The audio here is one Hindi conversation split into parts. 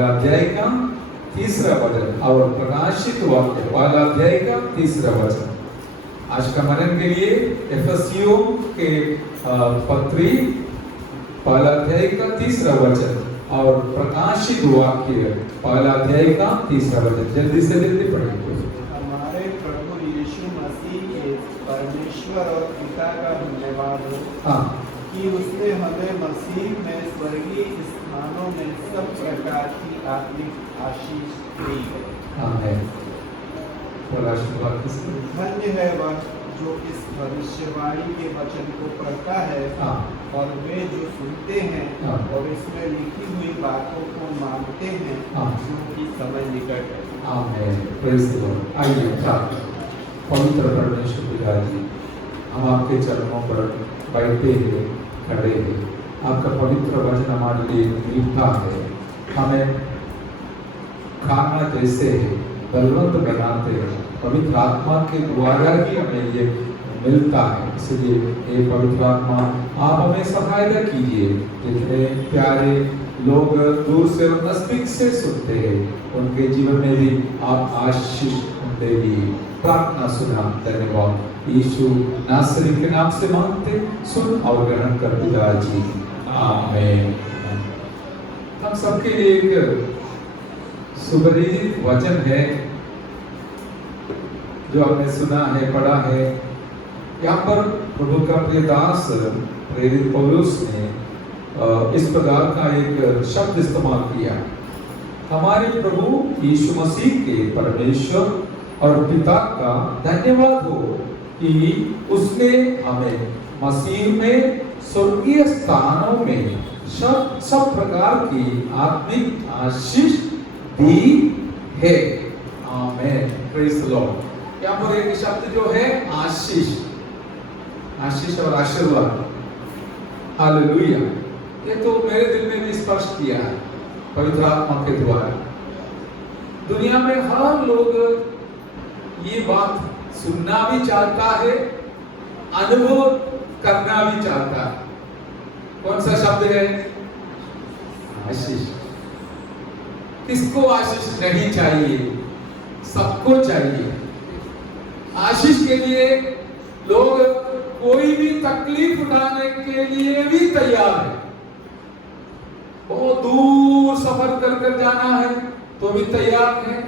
पहला अध्याय का 3रा वचन और प्रकाशित वाक्य पहला अध्याय का 3रा वचन। आज का मनन के लिए एफएसियों के पत्री पहला अध्याय का 3रा वचन और प्रकाशित वाक्य पहला अध्याय का 3रा वचन। जल्दी से जल्दी पढ़ेंगे। हमारे प्रभु यीशु मसीह के परमेश्वर और पिता का धन्यवाद हो कि उसने हमें मसीह में स्वर्गीय स्थानों में सब प्रकार की आत्मिक आशीष दी है। आमीन। धन्य है वह जो इस भविष्यवाणी के वचन को पढ़ता है और वे जो सुनते हैं और इसमें लिखी हुई बातों को मानते हैं क्योंकि समय निकट है। आमीन। Praise the Lord. आइए पवित्र परमेश्वर पिता जी, हम आपके चरणों पर बैठे हैं, खड़े हैं। आपका पवित्र वचन हमारे लिए मीठा है, हमें खाना जैसे है, बलवंत बनाते हैं। पवित्र आत्मा के द्वारा ही हमें ये मिलता है। इसलिए ये पवित्र आत्मा आप हमें सहायता कीजिए। जितने प्यारे लोग दूर से और नजदीक से सुनते हैं, उनके जीवन में भी आप आशीष देंगे। प्रार्थना सुना। धन्यवाद। यीशु नासरी के नाम से मांगते, सुन और ग्रहण कर पिताजी। आमीन। हम सबके लिए एक सुपरिचित वचन है जो हमने सुना है, पढ़ा है। यहाँ पर प्रभु का प्रिय दास प्रेरित पौलुस ने इस प्रकार का एक शब्द इस्तेमाल किया। हमारे प्रभु यीशु मसीह के परमेश्वर और पिता का धन्यवाद हो कि उसने हमें मसीह में स्वर्गीय स्थानों में सब प्रकार की आत्मिक आशीष दी है। आमीन। Praise the Lord. यहाँ पर एक शब्द जो है आशीष, आशीष और आशीर्वाद। हालेलुया। ये तो मेरे दिल में भी स्पर्श किया है पवित्र आत्मा के द्वारा। दुनिया में हर लोग ये बात सुनना भी चाहता है, अनुभव करना भी चाहता है। कौन सा शब्द है? आशीष। किसको आशीष नहीं चाहिए? सबको चाहिए। आशीष के लिए लोग कोई भी तकलीफ उठाने के लिए भी तैयार है। बहुत दूर सफर कर जाना है तो भी तैयार है,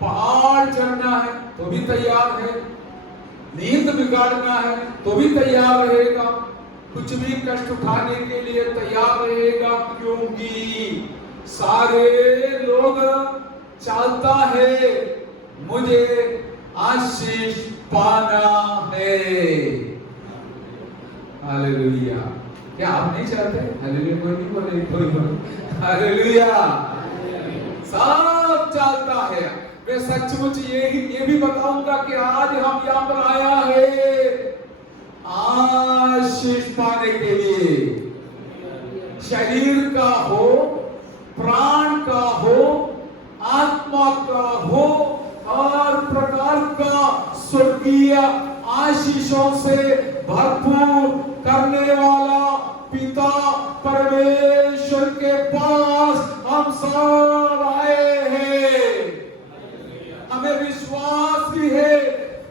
पहाड़ चढ़ना है तो भी तैयार है, नींद बिगाड़ना है तो भी तैयार रहेगा, कुछ भी कष्ट उठाने के लिए तैयार रहेगा, क्योंकि सारे लोग चाहता है मुझे आशीष पाना है। हालेलुया। क्या आप नहीं चाहते? हालेलुया। कोई नहीं बोले, कोई बोले हालेलुया। सब चाहता है। मैं सचमुच ये भी बताऊंगा कि आज हम यहाँ पर आया है आशीष पाने के लिए। शरीर का हो, प्राण का हो, आत्मा का हो, हर प्रकार का स्वर्गीय आशीषों से भरपूर करने वाला पिता परमेश्वर के पास हम सब आए हैं। हमें विश्वास भी है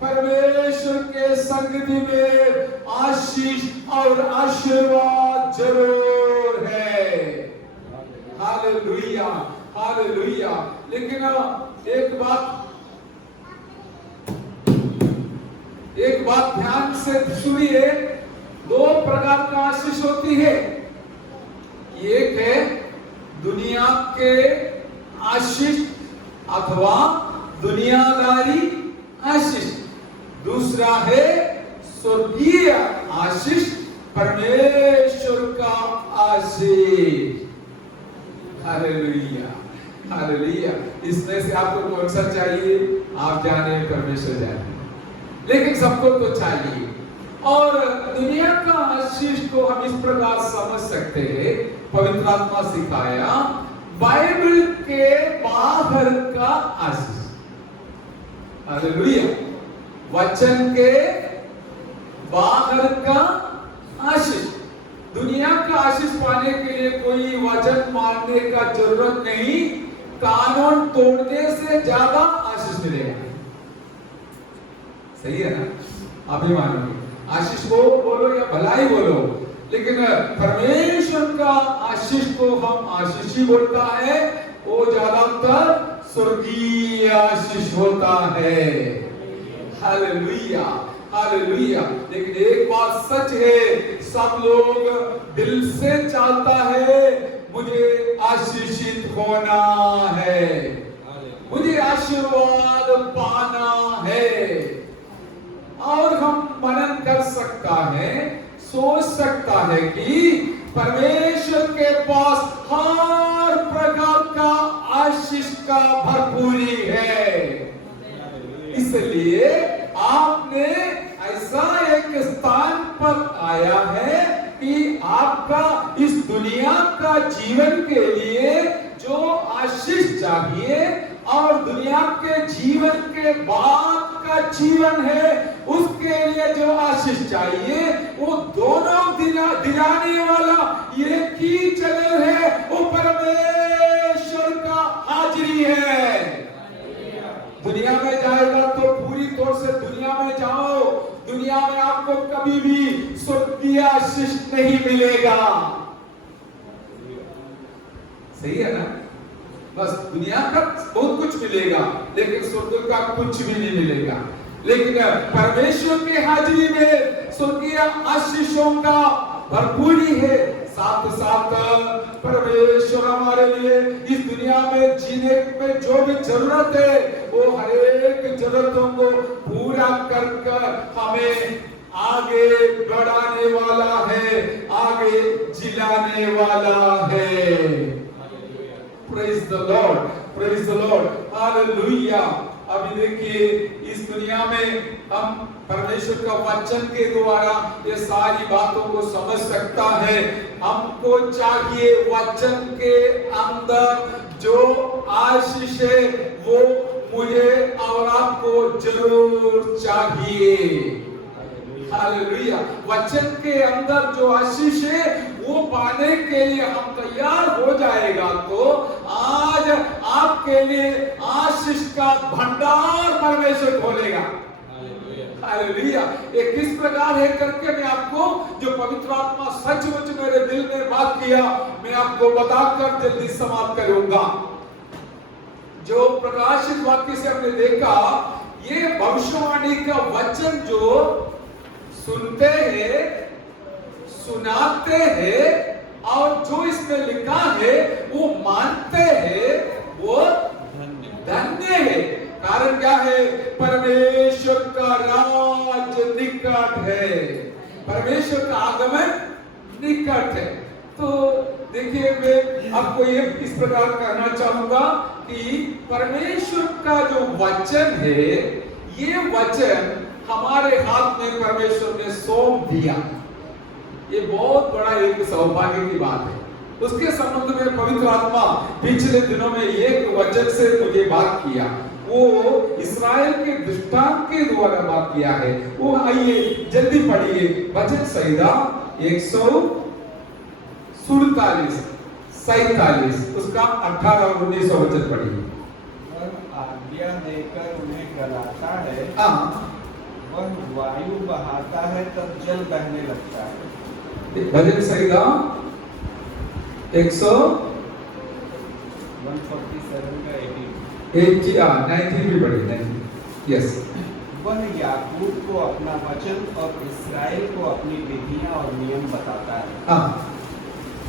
परमेश्वर के संगति में आशीष और आशीर्वाद जरूर है। Hallelujah, hallelujah. लेकिन एक बात ध्यान से सुनिए। दो प्रकार का आशीष होती है। एक है दुनिया के आशीष अथवा दुनियादारी आशीष, दूसरा है स्वर्गीय आशीष, परमेश्वर का आशीष। Hallelujah, hallelujah. इसमें से आपको कौन सा चाहिए? आप जाने, परमेश्वर जाने, लेकिन सबको तो चाहिए। और दुनिया का आशीष को हम इस प्रकार समझ सकते हैं, पवित्र आत्मा सिखाया, बाइबल के बाहर का आशीष। हालेलुया। वचन के बाहर का आशीष। दुनिया का आशीष पाने के लिए कोई वचन मानने का जरूरत नहीं, कानून तोड़ने से ज्यादा आशीष मिलेगा। सही है ना? अभी मानोगे आशीष को बोलो या भलाई बोलो, लेकिन परमेश्वर का आशीष को हम आशीष ही बोलता है, वो ज्यादातर स्वर्गीय आशीष होता है। Hallelujah hallelujah. लेकिन एक बात सच है, सब लोग दिल से चाहता है मुझे आशीषित होना है, मुझे आशीर्वाद पाना है। और हम मनन कर सकता है, सोच सकता है कि परमेश्वर के पास हर प्रकार का आशीष का भरपूरी है। इसलिए आपने ऐसा एक स्थान पर आया है कि आपका इस दुनिया का जीवन के लिए जो आशीष चाहिए और दुनिया के जीवन के बाद का जीवन है, उसके लिए जो आशीष चाहिए, वो दोनों दिलाने वाला एक ही जगह है, वो परमेश्वर का हाजिरी है। दुनिया में जाएगा तो पूरी तौर से दुनिया में जाओ, दुनिया में आपको कभी भी स्वर्गीय आशीष नहीं मिलेगा। सही है ना? बस दुनिया का बहुत कुछ मिलेगा, लेकिन स्वर्ग का कुछ भी नहीं मिलेगा। लेकिन परमेश्वर के हाजिरी में स्वर्गीय आशीषों का भरपूरी है। साथ साथ परमेश्वर हमारे लिए इस दुनिया में जीने में जो भी जरूरत है, वो हर एक जरूरतों को पूरा कर हमें आगे बढ़ाने वाला है, आगे जिलाने वाला है। Praise the Lord, praise the Lord, Hallelujah। अभी देखिए इस दुनिया में हम परमेश्वर का वचन के द्वारा ये सारी बातों को समझ सकता है। हमको चाहिए वचन के अंदर जो आशीष है, वो मुझे और आपको जरूर चाहिए। हालेलुया। वचन के अंदर जो आशीष है वो पाने के लिए हम तैयार हो जाएगा तो आज आपके लिए आशीष का भंडार परमेश्वर खोलेगा। हालेलुया। ये किस प्रकार है करके मैं आपको, जो पवित्र आत्मा सचमुच मेरे दिल में बात किया, मैं आपको बताकर जल्दी समाप्त करूंगा। जो प्रकाशित वाक्य से हमने देखा, ये भविष्यवाणी का वचन जो सुनते हैं, सुनाते हैं और जो इसमें लिखा है वो मानते हैं, वो धन्य है। कारण क्या है? परमेश्वर का राज निकट है, परमेश्वर का आगमन निकट है। तो देखिए मैं आपको ये इस प्रकार कहना चाहूंगा कि परमेश्वर का जो वचन है, ये वचन हमारे हाथ में परमेश्वर ने सौंप दिया। ये बहुत बड़ा एक सौभाग्य की बात है। उसके संबंध में पवित्र आत्मा पिछले दिनों में एक वचन से मुझे बात किया, वो इस्राएल के दृष्टांत के द्वारा बात किया है। वो आइए जल्दी पढ़िए वचन संहिता 147 उसका 18 और 19 वचन पढ़िए। आज्ञा देकर उन्हें गलाता है, वह वायु बहाता है तब जल बहने लगता है। भजन संहिता 147 का 19 भी पढ़िए, 19 यस। वह याकूब को अपना वचन और इस्राएल को अपनी विधियां और नियम बताता है।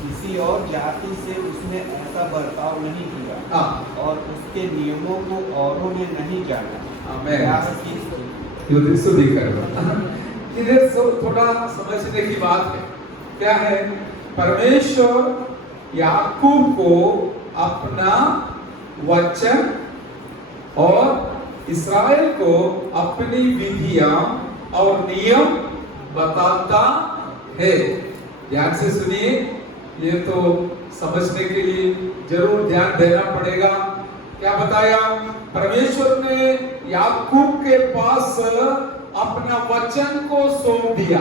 किसी और जाति से उसने ऐसा बर्ताव नहीं किया और उसके नियमों को औरों ने नहीं जाना। इधर थोड़ा समझने की बात है। क्या है? परमेश्वर याकूब को अपना वचन और इस्राएल को अपनी विधियां और नियम बताता है। ध्यान से सुनिए, ये तो समझने के लिए जरूर ध्यान देना पड़ेगा। क्या बताया? परमेश्वर ने याकूब के पास अपना वचन को सौंप दिया।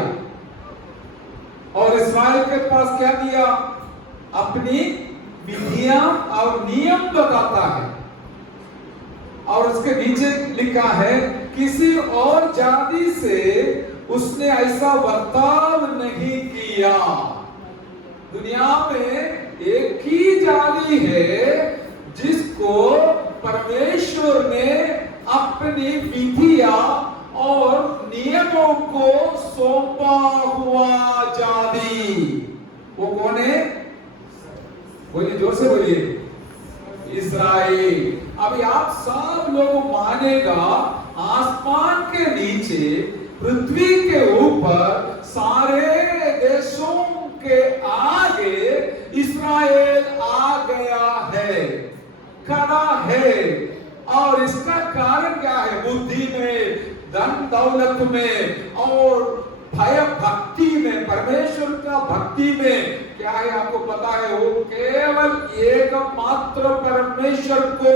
और इस्राएल के पास क्या दिया? अपनी विधियां और नियम बताता है। और उसके नीचे लिखा है किसी और जाति से उसने ऐसा बर्ताव नहीं किया। दुनिया में एक ही जाति है जिसको परमेश्वर ने अपनी विधियां और नियमों को सौंपा हुआ जाति। वो कौन है? बोलिए, जोर से बोलिए, इस्राएल। अभी आप सब लोग मानेगा आसमान के नीचे पृथ्वी के ऊपर सारे देशों के आगे इस्राएल आ गया है, खड़ा है। और इसका कारण क्या है? बुद्धि में, धन दौलत में और भय भक्ति में, परमेश्वर का भक्ति में। क्या है आपको पता है? वो केवल एकमात्र परमेश्वर को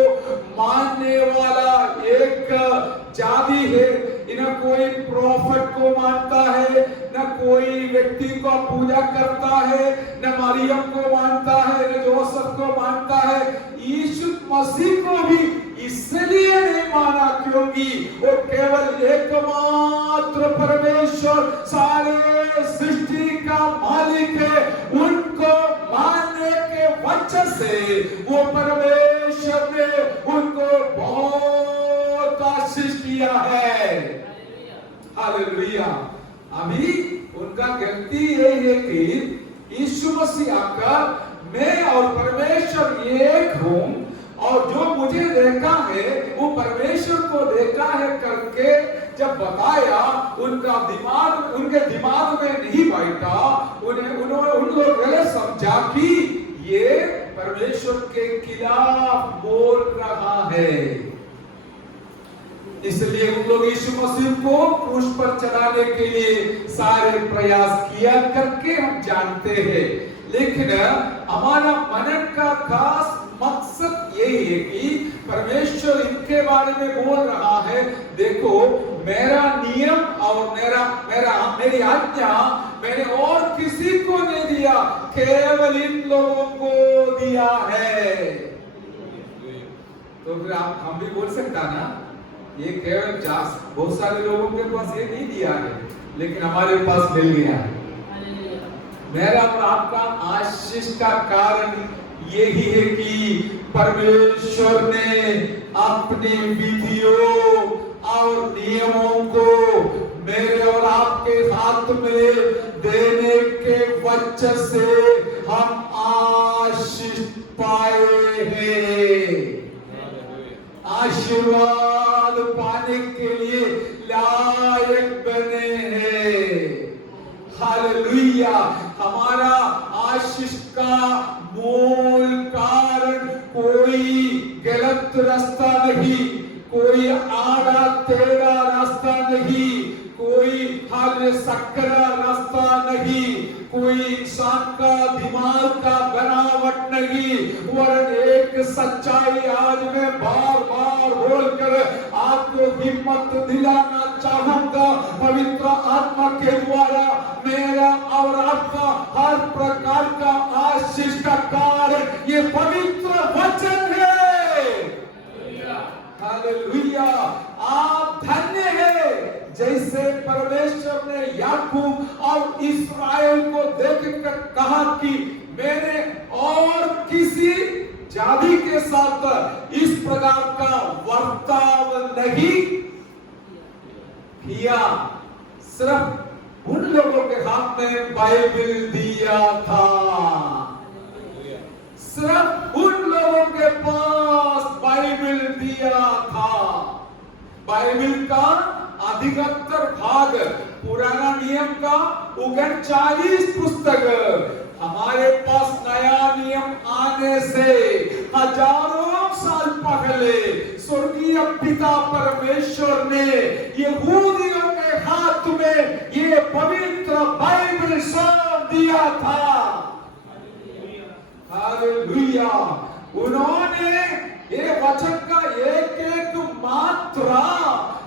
मानने वाला एक जाति है। न कोई प्रॉफिट को मानता है, न कोई व्यक्ति को पूजा करता है, न मरियम को मानता है, न जोसेफ को मानता है। यीशु मसीह को भी इसलिए नहीं माना क्योंकि वो केवल एकमात्र परमेश्वर, सारे सृष्टि का मालिक है। उनको मानने के वजह से वो परमेश्वर ने उनको बहुत आशीष किया है। हालेलुया। अभी उनका गलती यही है कि यीशु मसीह आकर मैं और परमेश्वर एक हूं, और जो मुझे देखा है वो परमेश्वर को देखा है करके जब बताया, उनके दिमाग में नहीं बैठा। उनको गलत समझा कि ये परमेश्वर के खिलाफ बोल रहा है। इसलिए उन लोग यीशु मसीह को क्रूस पर चढ़ाने के लिए सारे प्रयास किया करके हम जानते हैं। लेकिन हमारा मनन का खास मकसद यही है कि परमेश्वर इनके बारे में बोल रहा है, देखो मेरा नियम और मेरी आज्ञा मैंने और किसी को नहीं दिया, केवल इन लोगों को दिया है। तो फिर हम भी बोल सकता ना, ये केवल बहुत सारे लोगों के पास ये नहीं दिया है, लेकिन हमारे पास मिल गया है। मेरा और आपका आशीष का कारण यही है कि परमेश्वर ने अपनी विधियों और नियमों को मेरे और आपके हाथ में देने के वजह से हम आशीष पाए हैं, आशीर्वाद पाने के लिए लायक बने हैं। हालेलुया। हमारा आशीष का मूल कारण कोई गलत रास्ता नहीं, कोई आड़ा टेढ़ा रास्ता नहीं, कोई हर सकरा रास्ता नहीं, कोई इंसान का दिमाग का बनावट नहीं, वरन एक सच्चाई आज मैं बार बार बोलकर आपको हिम्मत दिलाना चाहूंगा। पवित्र आत्मा के द्वारा मेरा और आपका हर प्रकार का आशीष का कारण ये पवित्र वचन है। हालेलुया। आप धन्य हैं, जैसे परमेश्वर ने याकूब और इस्राएल को देखकर कहा कि मैंने और किसी जाति के साथ इस प्रकार का वर्ताव नहीं किया। सिर्फ उन लोगों के हाथ में बाइबल दिया था, सिर्फ उन लोगों के पास बाइबल दिया था। बाइबल का अधिकतर भाग पुराना नियम का 39 पुस्तक, हमारे पास नया नियम आने से हजारों साल पहले स्वर्गीय पिता परमेश्वर ने यहूदियों के हाथ में ये पवित्र बाइबल सौंप दिया था। हालेलुया। उन्होंने ये वचन का एक एक मात्रा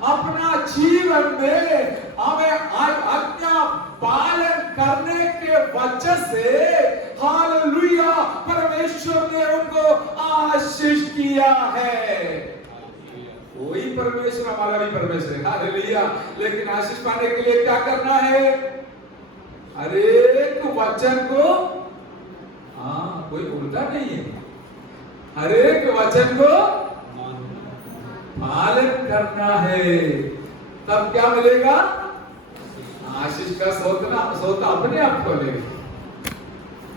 अपना जीवन में हमें आज्ञा पालन करने के से हालेलुया परमेश्वर ने उनको आशीष किया है। वही परमेश्वर हमारा भी परमेश्वर है, हालेलुया। लेकिन आशीष पाने के लिए क्या करना है? हर एक वचन को, हाँ कोई उल्टा नहीं है, हर एक वचन को पालन करना है, तब क्या मिलेगा? आशीष का सोता अपने आप खोलेगा।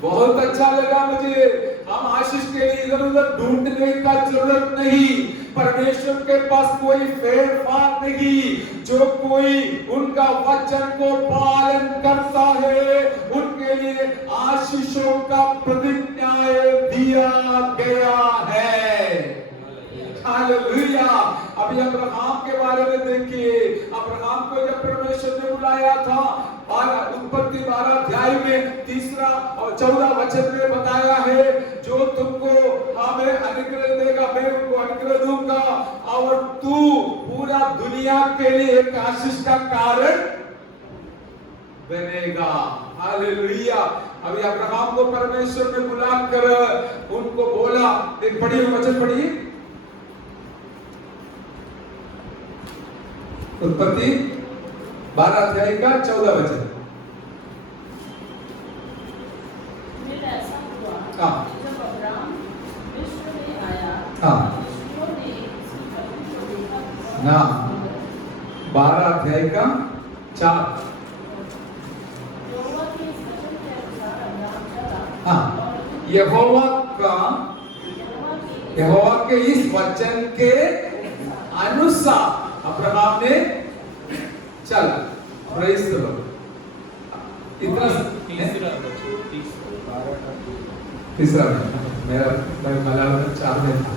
बहुत अच्छा लगा मुझे। हम आशीष के लिए इधर उधर ढूंढने का जरूरत नहीं। परमेश्वर के पास कोई फेरफार नहीं। जो कोई उनका वचन को पालन करता है उनके लिए आशीषों का प्रतिज्ञा दिया गया है। हालेलुया। अभी अब्राहम के बारे में देखिए, अब्राहम को जब परमेश्वर ने बुलाया था, उत्पत्ति 12 अध्याय में 3 और 14 वचन में बताया है, जो तुमको हमें अनुग्रह देगा मैं उनको अनुग्रह दूंगा और तू पूरा दुनिया के लिए एक आशीष का कारण बनेगा। हालेलुया। अभी अब्राहम को परमेश्वर ने बुलाकर उनको बोला, एक पढ़िए वचन पढ़िए, उत्पत्ति 12 अध्याय का 14 वचन। फिर ऐसा हुआ जब अब्राम मिस्र में आया, मिस्रियों ने उसकी पत्नी को देखा ना 12 अध्याय का 4। यहोवा के इस वचन के अनुसार अब्राम चला। हाँ, यहोवा के इस वचन के अनुसार अब्राहम ने चला। Praise the Lord. इतना तीसरा मेरा मलाल 4 में था।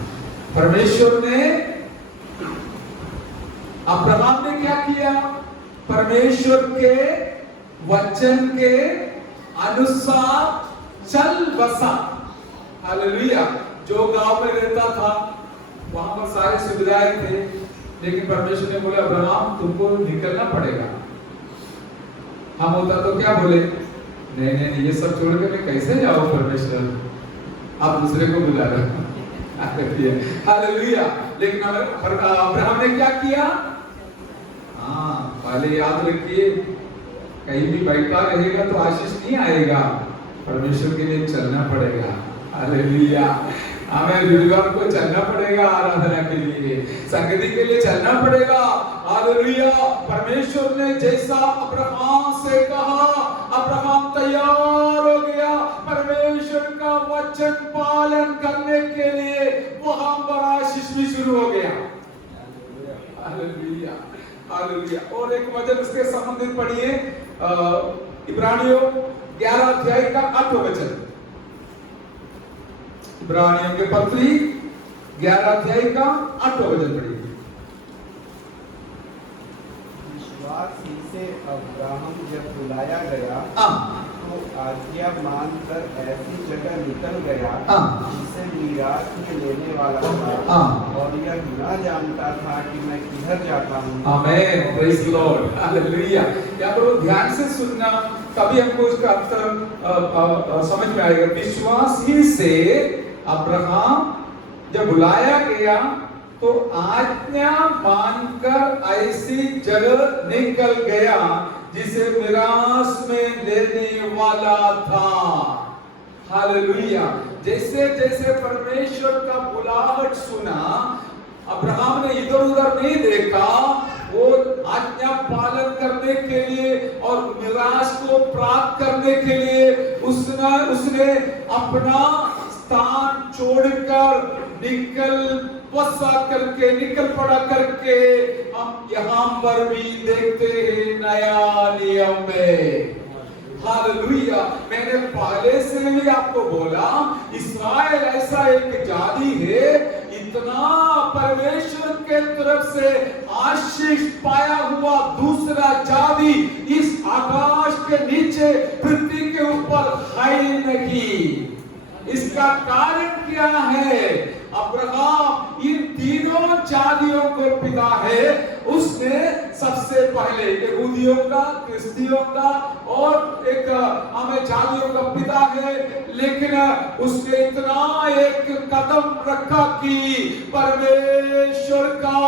परमेश्वर ने, अब्राहम ने क्या किया? परमेश्वर के वचन के अनुसार चल बसा। हालेलुया। जो गांव में रहता था वहां पर सारी सुविधाएं थे, लेकिन परमेश्वर ने बोला अब्राहम तुमको निकलना पड़ेगा। हम होता तो क्या बोले? नहीं नहीं नहीं, ये सब छोड़ के मैं कैसे जाऊं परमेश्वर, आप दूसरे को बुला रहे। हालेलुया। लेकिन अब्राहम ने क्या किया? हाँ, पहले याद रखिए, कहीं भी बैठा रहेगा तो आशीष नहीं आएगा, परमेश्वर के लिए चलना पड़ेगा। हालेलुया। हमें रविवार को चलना पड़ेगा, आराधना के लिए, संगति के लिए चलना पड़ेगा। हालेलुया। परमेश्वर ने जैसा अब्राहम से कहा, अब्राहम तैयार हो गया परमेश्वर का वचन पालन करने के लिए। वहां पर आशीष भी शुरू हो गया। हालेलुया। हालेलुया। और एक वचन इसके संबंधित पढ़िए, इब्रानियों 11 अध्याय का 8वां वचन। इब्रानियों के पत्री 11 अध्याय का 8वां वचन पढ़िए। विश्वास ही से अब्राहम जब बुलाया गया तो आज्ञा मानकर ऐसी जगह निकल गया जिसे मीरास में लेने वाला था, और यह न जानता था कि मैं किधर जाता हूँ। Amen. Praise the Lord. Hallelujah. या तो ध्यान से सुनना, तभी हमको इसका अर्थ समझ में आएगा। विश्वास ही से अब्राहम जब बुलाया गया तो आज्ञा मानकर ऐसी जगह निकल गया जिसे मिरास में लेने वाला था। हालेलुया। जैसे जैसे परमेश्वर का बुलाहट सुना, अब्राहम ने इधर उधर नहीं देखा, वो आज्ञा पालन करने के लिए और मिरास को प्राप्त करने के लिए उसने अपना स्थान छोड़कर निकल पड़ा करके हम यहाँ पर भी देखते हैं नया नियम में। हालेलुया। मैंने पहले से भी आपको बोला, इस्राएल ऐसा एक जाति है, इतना परमेश्वर के तरफ से आशीष पाया हुआ दूसरा जाति इस आकाश के नीचे पृथ्वी के ऊपर है नहीं। इसका कारण क्या है? अब्राहम इन तीनों जातियों को पिता है, उसने सबसे पहले यहूदियों का, क्रिस्तियों का और एक हमें जातियों का पिता है, लेकिन उसने इतना एक कदम रखा कि परमेश्वर का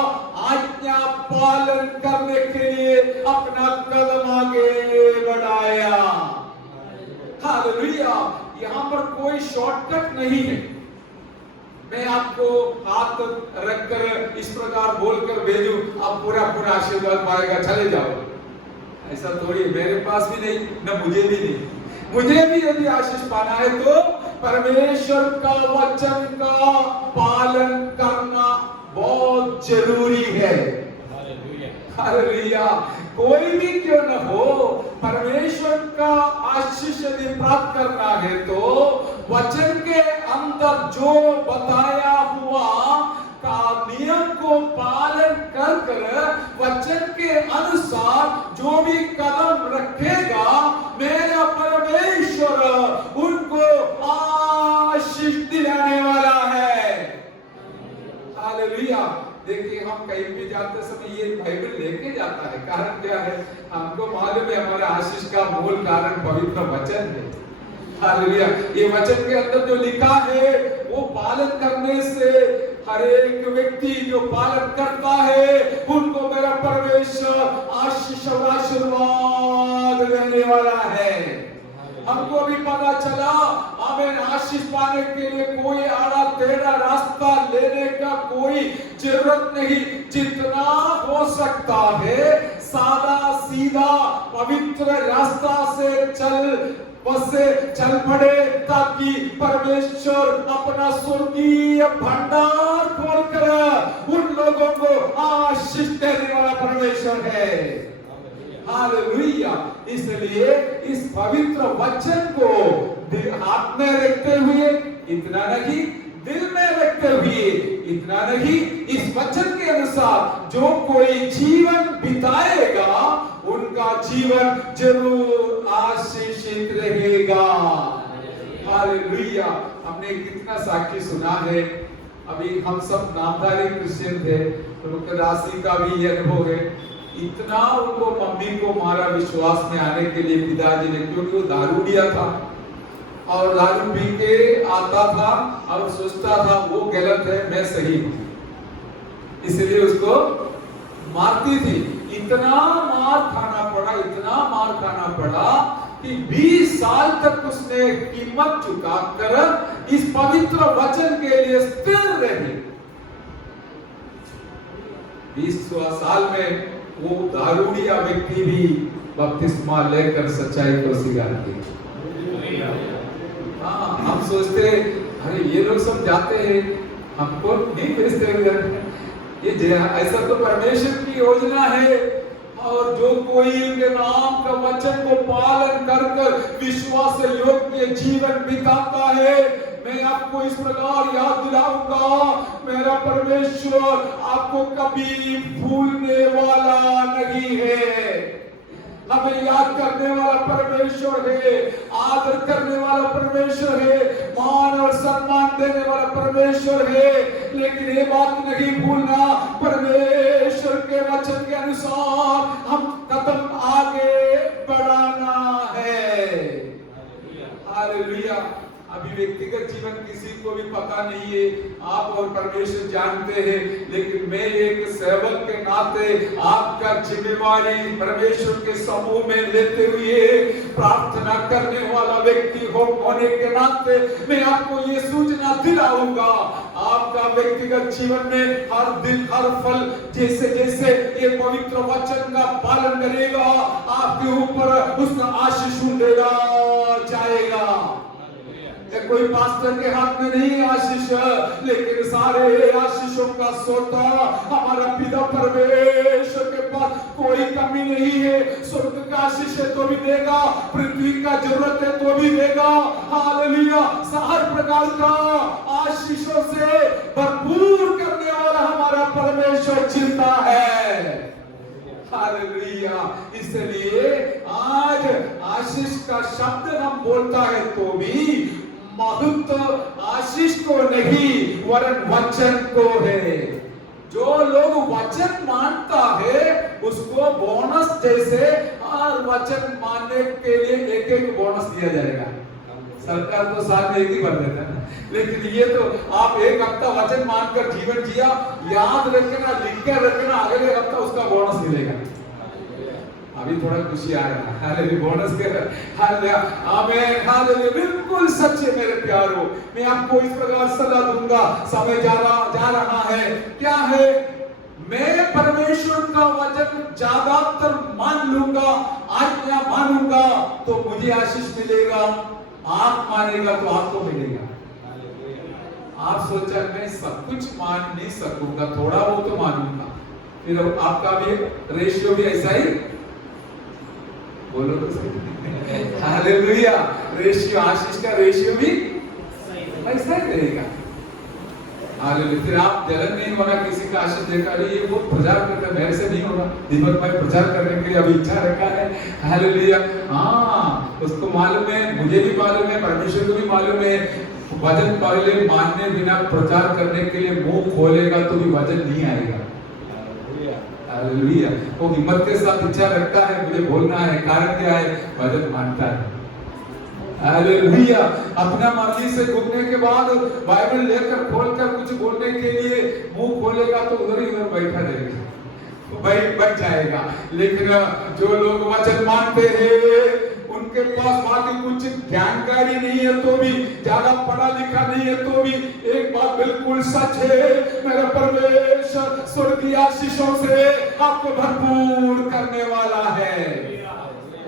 आज्ञा पालन करने के लिए अपना कदम आगे बढ़ाया। हालेलुया। यहाँ पर कोई शॉर्टकट नहीं है। मैं आपको हाथ रखकर इस प्रकार बोलकर भेजूं, आप पूरा पूरा आशीर्वाद पाएगा, चले जाओ, ऐसा थोड़ी। मेरे पास भी नहीं, न मुझे भी नहीं। मुझे भी यदि आशीष पाना है तो परमेश्वर का वचन का पालन करना बहुत जरूरी है। हालेलुया। कोई भी क्यों न हो, परमेश्वर का आशीष यदि प्राप्त करना है तो वचन के अंदर जो बताया हुआ का नियम को पालन कर वचन के अनुसार जो भी कदम रखेगा, मेरा परमेश्वर उनको आशीष दिलाने वाला है। हालेलुया। देखिए, हम कहीं भी जाते समय ये बाइबल लेके जाता है, कारण क्या है? हमको मालूम है हमारे आशीष का मूल कारण पवित्र वचन है। हालेलुया। ये वचन के अंदर जो लिखा है वो पालन करने से हर एक व्यक्ति जो पालन करता है उनको मेरा परमेश्वर आशीष और आशीर्वाद देने वाला है। हमको भी पता चला हमें आशीष पाने के लिए कोई आड़ा टेढ़ा रास्ता लेने का कोई जरूरत नहीं। जितना हो सकता है सादा सीधा पवित्र रास्ता से चल पड़े, ताकि परमेश्वर अपना स्वर्गीय भंडार खोलकर उन लोगों को आशीष देने वाला परमेश्वर है। हालेलुया। इसलिए इस पवित्र वचन को हाथ में रखते हुए, इतना नहीं दिल में रखते हुए, इतना नहीं इस वचन के अनुसार जो कोई जीवन बिताएगा उनका जीवन जरूर आशीषित रहेगा। हालेलुया। हमने कितना साक्षी सुना है। अभी हम सब नामधारी क्रिश्चियन थे, तो राशि का भी ये अनुभव है। इतना उनको मम्मी को मारा विश्वास में आने के लिए पिताजी ने, क्योंकि वो दारूडिया था और दारू पी के आता था और सोचता था वो गलत है, मैं सही हूं, इसलिए उसको मारती थी। इतना मार खाना पड़ा कि 20 साल तक उसने कीमत चुकाकर इस पवित्र वचन के लिए स्थिर रही। 20 साल में वो दारूडिया व्यक्ति भी बपतिस्मा लेकर सच्चाई को स्वीकार किया। हाँ, हम सोचते अरे ये लोग सब जाते हैं, हमको नहीं भेजते उधर। ये ऐसा तो परमेश्वर की योजना है। और जो कोई उनके नाम का वचन को पालन कर विश्वास योग्य जीवन बिताता है, मैं आपको इस प्रकार याद दिलाऊंगा, मेरा परमेश्वर आपको कभी भूलने वाला नहीं है। हमें याद करने वाला परमेश्वर है, आदर करने वाला परमेश्वर है, मान और सम्मान देने वाला परमेश्वर है। लेकिन ये बात नहीं भूलना, परमेश्वर के वचन के अनुसार हम कदम आगे बढ़ाना है। हालेलुया। अभी व्यक्तिगत जीवन किसी को भी पता नहीं है, आप और परमेश्वर जानते हैं, लेकिन मैं एक सेवक के नाते आपका जिम्मेवारी परमेश्वर के समूह में लेते हुए प्रार्थना करने वाला व्यक्ति होने के नाते मैं आपको ये सूचना दिलाऊंगा, आपका व्यक्तिगत जीवन में हर दिन हर फल जैसे जैसे ये पवित्र वचन का पालन करेगा, आपके ऊपर उसका आशीष उड़ेगा जाएगा। कोई पास्टर के हाथ में नहीं आशीष, लेकिन सारे आशीषों का सोता हमारा पिता परमेश्वर के पास कोई कमी नहीं है। स्वर्ग का आशीष है तो भी देगा, पृथ्वी का जरूरत है तो भी देगा। हालेलुया। हर प्रकार का आशीषों से भरपूर करने वाला हमारा परमेश्वर चिंता है। हालेलुया। इसलिए आज आशीष का शब्द हम बोलता है तो भी महत्व आशीष को नहीं वरन वचन को है। जो लोग वचन मानता है उसको बोनस जैसे हर वचन मानने के लिए एक एक बोनस दिया जाएगा। सरकार तो साल में एक ही भर देता है, लेकिन ये तो आप एक हफ्ता वचन मानकर जीवन जिया, याद रखना, लिख कर रखना, अगले हफ्ता उसका बोनस मिलेगा। अभी थोड़ा खुशी आ रहा है, हालेलुया, बोनस के हालेलुया, आमीन, हालेलुया, बिल्कुल सच है मेरे प्यारों। मैं आपको इस प्रकार सलाह दूंगा, समय जा रहा है, क्या है, मैं परमेश्वर का वचन ज्यादातर मान लूंगा, आज्ञा मानूंगा तो मुझे आशीष मिलेगा, आप मानेगा तो आपको मिलेगा। आप सोचा मैं सब कुछ मान नहीं सकूंगा, थोड़ा वो तो मानूंगा, फिर आपका भी रेशियो भी ऐसा ही, बोलो तो सही, हालेलुया, रेशियो, आशीष का रेशियो भी ऐसा ही रहेगा। हालेलुया, फिर आप जलन नहीं होना किसी का आशीष देखा, ये वो प्रचार करता है, मेरे से नहीं होगा, दीपक भाई प्रचार करने के लिए अभी इच्छा रखा है, हालेलुया, हाँ, उसको मालूम है, मुझे भी मालूम है, परमेश्वर को भी मालूम है, वचन पहले मानने बिना प्रचार करने के लिए मुंह खोलेगा तो भी वचन नहीं आएगा। हालेलुया, वो हिम्मत के साथ इच्छा रखता है, मुझे बोलना है, कारण क्या है, वचन मानता है। हालेलुया, अपना मर्जी से घूमने के बाद बाइबल लेकर खोलकर कुछ बोलने के लिए मुंह खोलेगा तो उधर ही उधर बैठा रहेगा, बैठ जाएगा। लेकिन जो लोग वचन मानते हैं, उनके पास बाकी कुछ जानकारी नहीं है तो भी, ज्यादा पढ़ा लिखा नहीं है तो भी, एक बात बिल्कुल सच है, मेरा परमेश्वर स्वर्गीय आशीषों से आपको भरपूर करने वाला है।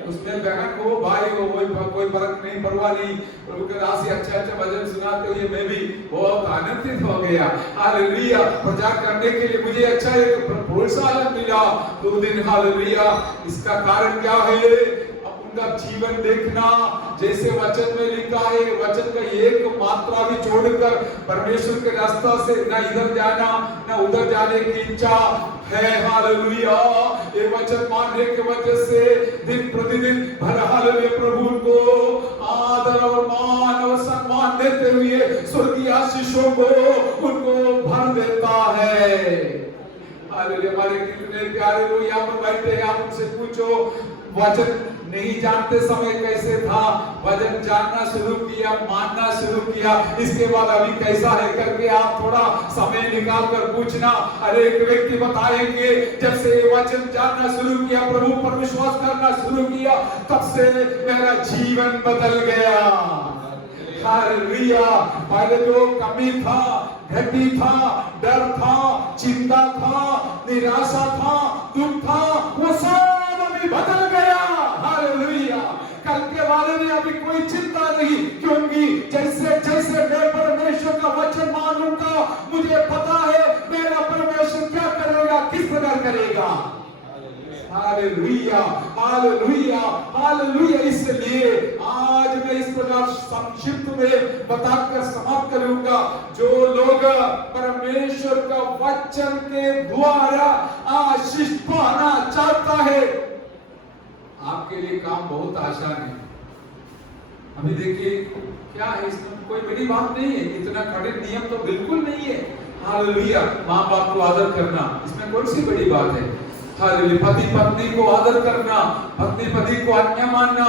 उसमें बहन को, भाई को कोई फर्क नहीं, परवाह नहीं, प्रभु के राशि अच्छा भजन सुनाते हुए मैं भी बहुत आनंदित हो गया। हालेलुया, प्रचार करने के लिए मुझे अच्छा एक प्रोत्साहन मिला 2 दिन, हालेलुया। इसका कारण क्या है, उनका जीवन देखना, जैसे वचन में लिखा है, वचन का एक मात्रा भी छोड़कर परमेश्वर के रास्ता से न इधर जाना न उधर जाने की इच्छा है। हालेलुया, ये वचन मानने के वजह से दिन प्रतिदिन भर, हालेलुया, प्रभु को आदर और मान और सम्मान देते हुए स्वर्गीय आशीषों को उनको भर देता है। हालेलुया, हमारे कितने प्यारे लोग यहाँ पर बैठे हैं, आप उनसे पूछो वचन नहीं जानते समय कैसे था, वचन जानना शुरू किया, मानना शुरू किया, इसके बाद अभी कैसा है करके आप थोड़ा समय निकाल कर पूछना। हर एक व्यक्ति बताएंगे जब से वचन जानना शुरू किया, प्रभु पर विश्वास करना शुरू किया, तब से मेरा जीवन बदल गया। हालेलुया, पहले जो कमी था, घटी था, डर था, चिंता था, निराशा था, दुख था, वो सब अभी बदल गया। हालेलुया, कल के बारे में अभी कोई चिंता नहीं, क्योंकि जैसे जैसे मैं परमेश्वर का वचन मानूंगा, मुझे पता है मेरा परमेश्वर क्या करेगा, किस प्रकार करेगा। Hallelujah, hallelujah, hallelujah. इसलिए आज मैं इस प्रकार संक्षिप्त में बताकर समाप्त करूंगा। जो लोग परमेश्वर का वचन के द्वारा आशीष पाना चाहता है, आपके लिए काम बहुत आसान है। अभी देखिए क्या है, इसमें कोई बड़ी बात नहीं है, इतना कठिन नियम तो बिल्कुल नहीं है। हालेलुया, माँ बाप को आदर करना, इसमें कौन सी बड़ी बात है। हालेलुया, पति पत्नी को आदर करना, पत्नी पति को आज्ञा मानना,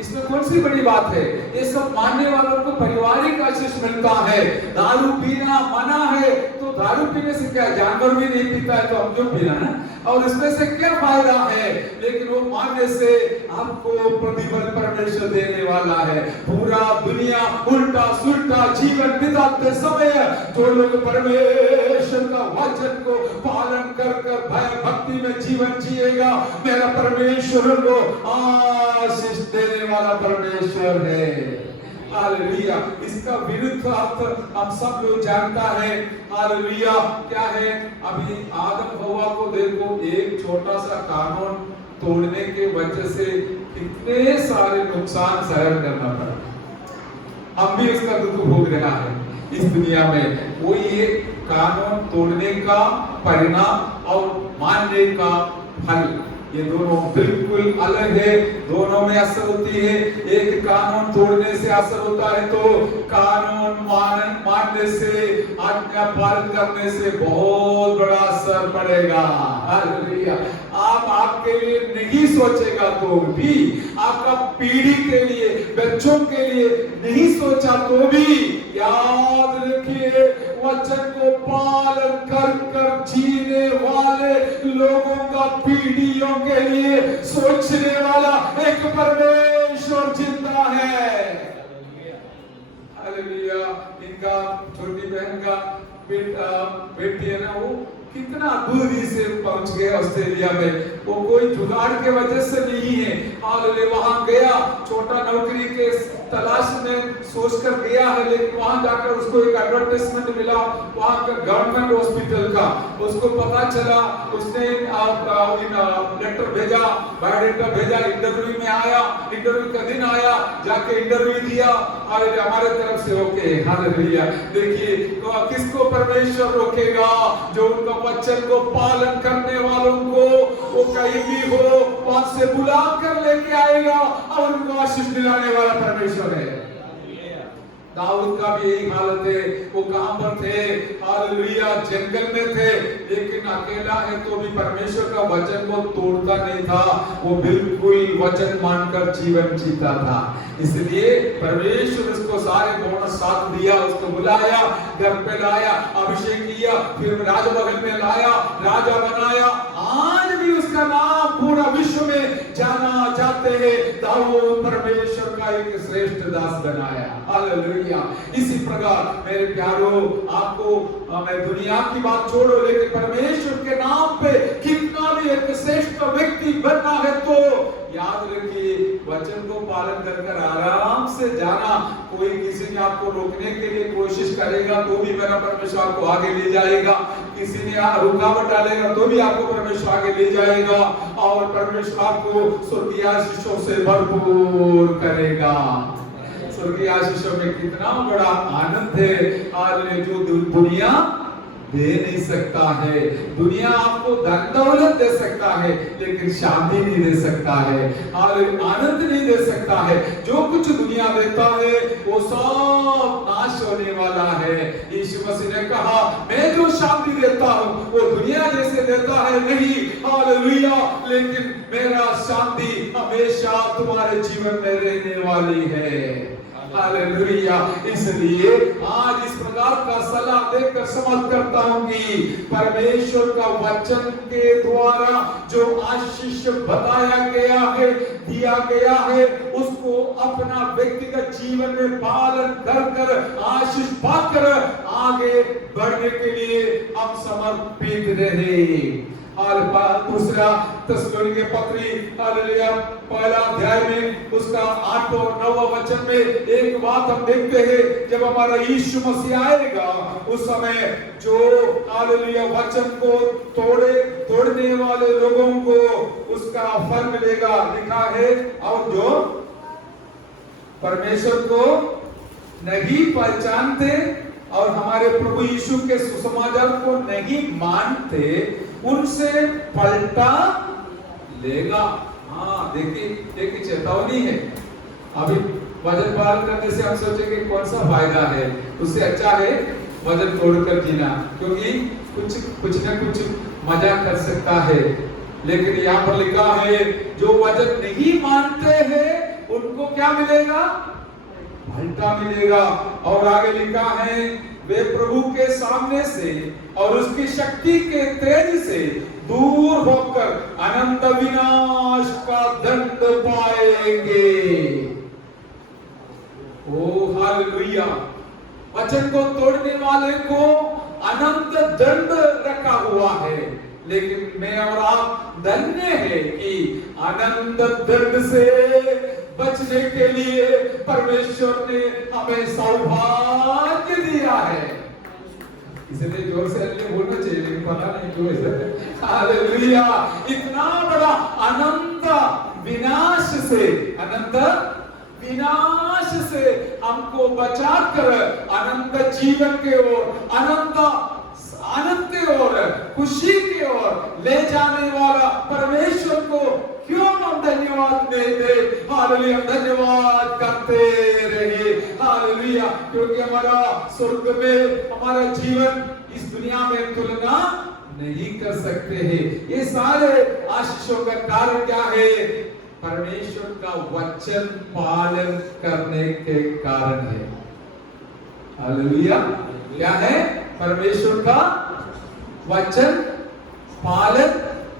इसमें कौन सी बड़ी बात है। ये सब मानने वालों को पारिवारिक आशीष मिलता है। दारू पीना मना है, तो दारू पीने से क्या, जानवर भी नहीं पीता है तो हम क्यों पीना है, और इसमें से क्या फायदा है। लेकिन वो मानने से आपको प्रतिफल परमेश्वर देने वाला है। पूरा दुनिया उल्टा सुल्टा जीवन बिताते समय जो लोग परमेश्वर का वचन को पालन कर कर भय भक्ति में जीवन जिएगा, मेरा परमेश्वर को आशीष देने वाला परमेश्वर है। हालेलुया, इसका विरुद्ध अर्थ हम सब लोग जानता है। हालेलुया, क्या है, अभी आदम हव्वा को देखो, एक छोटा सा कानून तोड़ने के वजह से कितने सारे नुकसान सहन करना पड़ा। हम भी उसका दुख भोग रहा है इस दुनिया में। वो ये कानून तोड़ने का परिणाम और मानने का फल ये दोनों बिल्कुल अलग है, दोनों में असर होती है। एक कानून तोड़ने से असर होता है, तो कानून मानने से, आज्ञा पालन करने से बहुत बड़ा असर पड़ेगा। हालेलुया। आप आपके लिए नहीं सोचेगा तो भी, आपका पीढ़ी के लिए, बच्चों के लिए नहीं सोचा तो भी, याद रखिए वचन को पालन कर कर जीने वाले लोगों का पीढ़ियों के लिए सोचने वाला एक परमेश्वर जिंदा है। हालेलुया। इनका छोटी बहन का बेटी है ना, वो कितना दूरी से पहुंच गया ऑस्ट्रेलिया में। वो कोई जुगाड़ के वजह से नहीं है। हालेलुया। वहां गया, छोटा नौकरी के तलाश में सोचकर गया है, लेकिन वहां जाकर उसको एक एडवर्टाइजमेंट मिला वहां का गवर्नमेंट हॉस्पिटल का। उसको पता चला, उसने लेटर भेजा, बायोडाटा भेजा, इंटरव्यू में आया, इंटरव्यू का दिन आया, जाके इंटरव्यू दिया, और हमारे तरफ से ओके। हालेलुया। देखिए तो किसको परमेश्वर रोकेगा? जो उनका वचन को पालन करने वालों को वो कहीं भी हो वहां से बुला कर लेके आएगा और उनको आशीष दिलाने वाला परमेश्वर है। दाऊद का भी यही हालत है। वो कहां पर थे? हालेलुया, जंगल में थे, लेकिन अकेला है तो भी परमेश्वर का वचन को तोड़ता नहीं था। वो बिल्कुल वचन मानकर जीवन जीता था। इसलिए परमेश्वर उसको सारे बोनस साथ दिया, उसको बुलाया, घर पे लाया, अभिषेक किया, फिर राजमहल में लाया, राजा बनाया। आज भी उसका नाम पूरा विश्व में जाना जाते हैं। दाऊद परमेश्वर का एक श्रेष्ठ दास बनाया। हालेलुया। इसी प्रकार मेरे प्यारों, आपको मैं दुनिया की बात छोड़ो, लेकिन परमेश्वर के नाम पे कितना भी एक श्रेष्ठ व्यक्ति बनना है तो याद रखिए वचन को पालन कर आराम से जाना। कोई किसी ने आपको रोकने के लिए कोशिश करेगा तो भी मेरा परमेश्वर आपको आगे ले जाएगा। किसी ने रुकावट डालेगा तो भी आपको परमेश्वर आगे ले जाएगा, और परमेश्वर आपको स्वर्गीय आशीषों से भरपूर करेगा। स्वर्गीय आशीषों में कितना बड़ा आनंद है आज जो दुनिया दे नहीं सकता है। दुनिया आपको धन दौलत दे सकता है, लेकिन शांति नहीं दे सकता है, और आनंद नहीं दे सकता है। जो कुछ दुनिया देता है वो सब नाश होने वाला है। यीशु मसीह ने कहा, मैं जो शांति देता हूँ वो दुनिया जैसे देता है नहीं। हालेलुया। लेकिन मेरा शांति हमेशा तुम्हारे जीवन में रहने वाली है। हालेलुया। इसलिए आज इस प्रकार का सलाह देकर समझ करता हूं कि परमेश्वर का वचन के द्वारा जो आशीष बताया गया है, दिया गया है, उसको अपना व्यक्तिगत जीवन में पालन कर कर आशीष पाकर आगे बढ़ने के लिए हम समर्पित रहे। दूसरा थिस्सलुनीके पत्री हालेलुया पहला अध्याय में उसका 8 और 9 वचन में एक बात हम देखते हैं। जब हमारा यीशु मसीह आएगा उस समय जो हालेलुया वचन को तोड़ने वाले लोगों को उसका फल मिलेगा। लिखा है, और जो परमेश्वर को नहीं पहचानते और हमारे प्रभु यीशु के सुसमाचार को नहीं मानते उनसे पलटा लेगा। हाँ, देखिए चेतावनी है। अभी वजन पालन करने से हम सोचेंगे कौन सा फायदा है, उससे अच्छा है वजन तोड़कर जीना, क्योंकि कुछ न कुछ मजा कर सकता है। लेकिन यहाँ पर लिखा है जो वजन नहीं मानते हैं उनको क्या मिलेगा? पलटा मिलेगा। और आगे लिखा है, वे प्रभु के सामने से और उसकी शक्ति के तेज से दूर होकर अनंत विनाश का दंड पाएंगे। ओ हालेलुया। वचन को तोड़ने वाले को अनंत दंड रखा हुआ है, लेकिन मैं और आप धन्य है कि अनंत दंड से बचने के लिए परमेश्वर ने हमें सौभाग्य दिया है। इसलिए जोर से बोलना चाहिए, लेकिन पता नहीं क्यों ऐसे। हालेलुया। इतना बड़ा अनंत विनाश से हमको बचाकर अनंत जीवन के ओर, अनंत आनंद की ओर, खुशी की ओर ले जाने वाला परमेश्वर को क्यों हम धन्यवाद नहीं दे। हालेलुया, धन्यवाद करते रहिए। हालेलुया, क्योंकि हमारा स्वर्ग में हमारा जीवन इस दुनिया में तुलना नहीं कर सकते हैं। ये सारे आशीषों का कारण क्या है? परमेश्वर का वचन पालन करने के कारण है। हालेलुया, क्या है? परमेश्वर का वचन पालन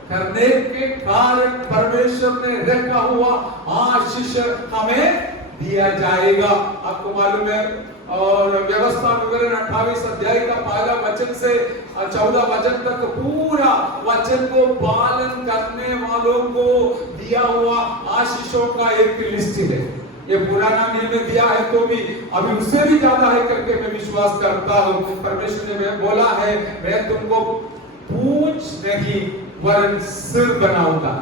करने के कारण परमेश्वर ने रखा हुआ आशीष हमें दिया जाएगा। आपको मालूम है, और व्यवस्था विवरण 28 अध्याय का पहला वचन से 14 वचन तक पूरा वचन को पालन करने वालों को दिया हुआ आशीषों का एक लिस्ट है। ये पुराना नियम दिया है तो भी अभी उससे भी ज्यादा है करके मैं विश्वास करता हूँ। परमेश्वर ने बोला है, मैं तुमको पूंछ नहीं वरन सिर बनाऊंगा।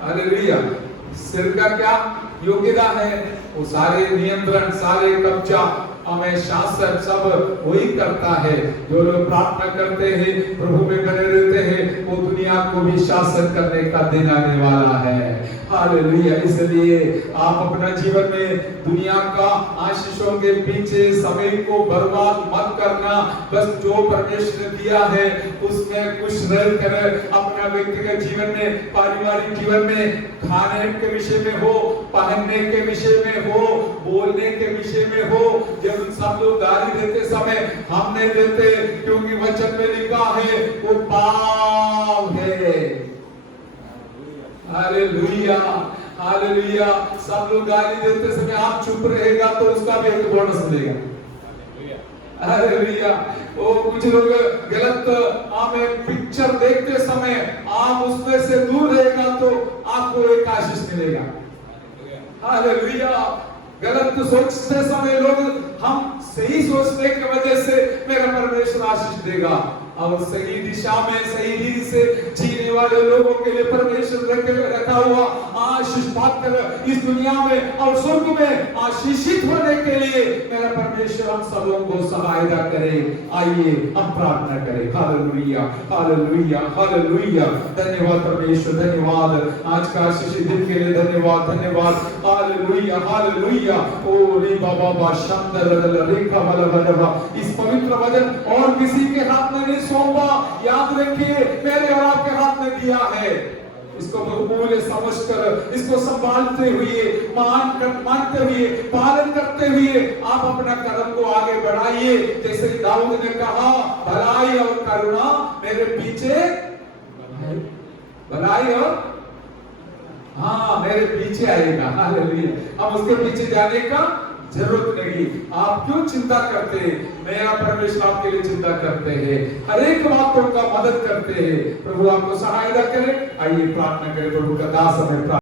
हालेलुया, सिर का क्या योग्यता है? वो सारे नियंत्रण, सारे कब्जा, हमें शासन सब वही करता है। जो लोग प्रार्थना करते हैं, प्रभु में बने रहते हैं, वो दुनिया को भी शासन करने का दिन आने वाला है। हालेलुया, इसलिए आप अपना जीवन में दुनिया का आशीषों के पीछे समय को बर्बाद मत करना। बस जो परमेश्वर ने दिया है उसमें खुश रहकर अपना व्यक्तिगत जीवन में, पारिवारिक जीवन में, खाने के विषय में हो, पहनने के विषय में हो, बोलने के विषय में हो, जब सब लोग गाली देते समय हम नहीं देते, क्योंकि वचन में लिखा है वो पाप है। हालेलुया, हालेलुया, सब लोग गाली देते समय आप चुप रहेगा तो उसका भी एक बोनस मिलेगा। हालेलुया, वो कुछ लोग गलत हमें पिक्चर देखते समय आप उसमें से दूर रहेगा तो आपको एक आशीष मिलेगा। हालेलुया, गलत सोचते समय लोग हम सही सोचने की वजह से मेरा परमेश्वर आशीष देगा। और सही दिशा में सही रीति से जीने वाले लोगों के लिए परमेश्वर रखा हुआ आशीष पात्र इस दुनिया में और स्वर्ग में आशीषित होने के लिए मेरा परमेश्वर हम सब लोगों को सहायता करे। आइए हम प्रार्थना करें। हालेलुया, हालेलुया, हालेलुया, धन्यवाद परमेश्वर, धन्यवाद आज का आशीषित दिन के लिए, धन्यवाद, धन्यवाद। Hallelujah, hallelujah. ओ रे बाबा बा शंदर रेखा वाला इस पवित्र वचन और किसी के हाथ में नहीं सौंपा। याद रखिए, मेरे और आपके हाथ में दिया है। इसको मूल्य समझकर, इसको संभालते हुए, मानते हुए, पालन करते हुए आप अपना कदम को आगे बढ़ाइए। जैसे दाऊद ने कहा, भलाई और करुणा मेरे पीछे, भलाई और हाँ मेरे पीछे आएगा। हालेलुया, अब उसके पीछे जाने का जरूरत नहीं। आप क्यों चिंता करते हैं? मेरा परमेश्वर आपके लिए चिंता करते हैं, हर एक बातों का मदद करते हैं। प्रभु आपको सहायता करे। आइए प्रार्थना करें। प्रभु का दास हमें